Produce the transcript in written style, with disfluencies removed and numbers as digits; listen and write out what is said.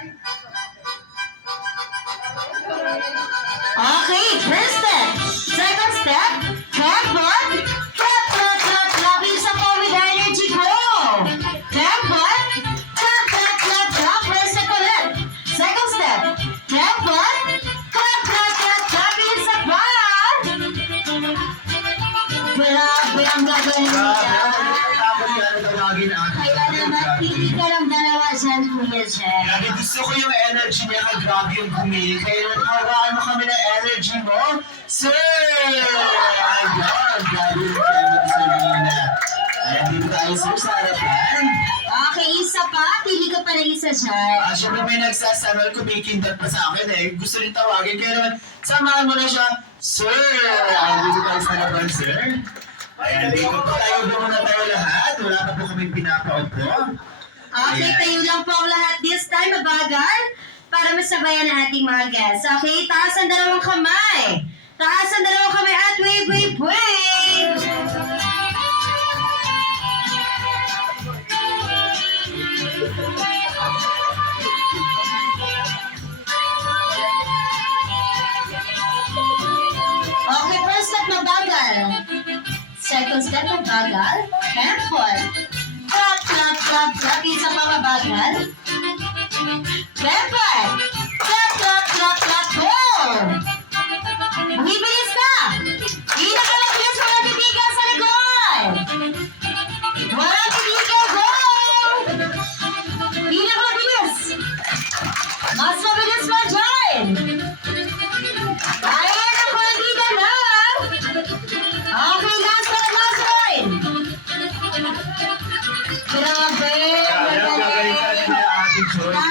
Okay, first step. Second step, headbutt. Clap, clap, clap, clap. Isa po with energy, go. Headbutt. Clap, clap, clap, clap. First step ulit. Second step, headbutt. Clap, clap, clap, clap. Isa pa. Grabe ang gagawin niya. Kaya naman, hindi ka lang dalawa dyan, Kuya Jen. Grabe, gusto ko yung energy niya, grabe yung bumili. Kaya nagkawaan mo kami ng energy mo, sir! Ayun, grabe yung energy sa Lina. Ayan, dito tayo, sir, sa harapan. Okay, isa pa. Pili ka pa ng isa dyan. Siyempre may nagsasaral, kumikindot pa sa akin eh. Gusto rin tawagin, kaya naman, samahan mo na siya, sir! Ayan, dito tayo sa harapan, sir. Ayan, dito po tayo, doon na tayo lahat. Wala pa po kaming pinapaupo. Okay, tayo lang po ang lahat this time, mabagal, para masabayan ang ating mga guests. Okay, taas ang dalawang kamay. Taas ang dalawang kamay at wave, wave, wave. Okay, first step, mabagal. Second step, mabagal. Careful. Clap, clap, clap, clap. Isa pa mabagal. Pepper! Clap, clap, clap, clap, go! Bumibilis na! Pinakalagyan sa mga bibigan sa likod! Walang bibigan, go! Pinakamabilis! Mas mabilis pa dyan! Kaya na po, hindi na lang! Okay, last one, last one! Grabe! Ayan, gagalitan niya ating choice.